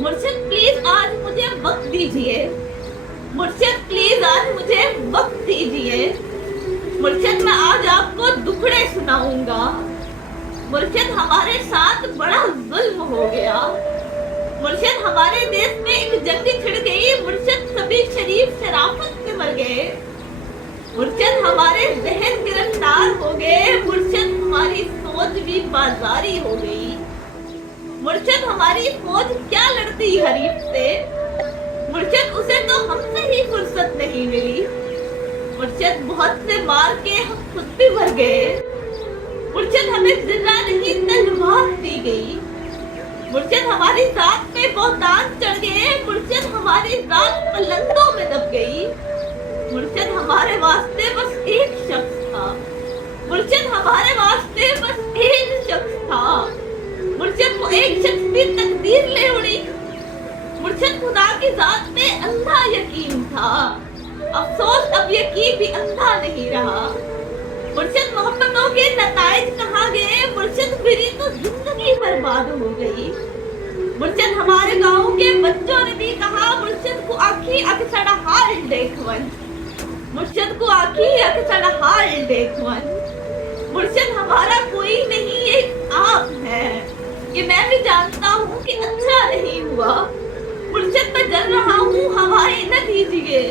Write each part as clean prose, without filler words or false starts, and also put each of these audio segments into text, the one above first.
مرشد پلیز آج مجھے وقت دیجئے، مرشد پلیز آج مجھے وقت دیجئے، مرشد میں آج آپ کو دکھڑے سناؤں گا، مرشد ہمارے ساتھ بڑا ظلم ہو گیا، مرشد ہمارے دیش میں ایک جنگ چھڑ گئی، مرشد سبھی شریف شرافت سے مر گئے، مرشد ہمارے ذہن گرفتار ہو گئے، مرشد ہماری سوچ بھی بازاری ہو گئی، مرشد ہماری فوج کیا لڑتی حریف سے، مرشد اسے تو ہم سے ہی فرصت نہیں ملی، مرشد بہت سے مار کے ہم خود بھی مر گئے، مرشد ہمیں زندہ نہیں تلوار دی گئی، مرشد ہماری ذات پہ بہتان چڑھ گئے، مرشد ہماری ذات پلندوں میں دب گئی، مرشد ہمارے واسطے بس ایک شخص تھا، مرشد ہمارے واسطے بس ایک شخص تھا، مرشد وہ ایک شخص بھی تقدیر لے اڑی، مرشد خدا کی ذات پہ اندھا یقین تھا، افسوس اب یقین بھی اندھا نہیں رہا، مرشد محبتوں کے نتائج کہاں گئے، مرشد میری تو زندگی برباد ہو گئی، مرشد ہمارے گاؤں کے بچوں نے بھی کہا مرشد کو آنکھی اکسڑ حال دیکھون، مرشد کو آنکھی اکسڑ حال دیکھون، مرشد ہمارا کوئی نہیں ایک آپ ہے، یہ میں بھی جانتا ہوں کہ اچھا نہیں ہوا، مرشد میں جل رہا ہوں ہوائیں نہ دیجیے،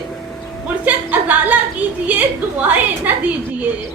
مرشد ازالہ کیجیے دعائیں نہ دیجیے،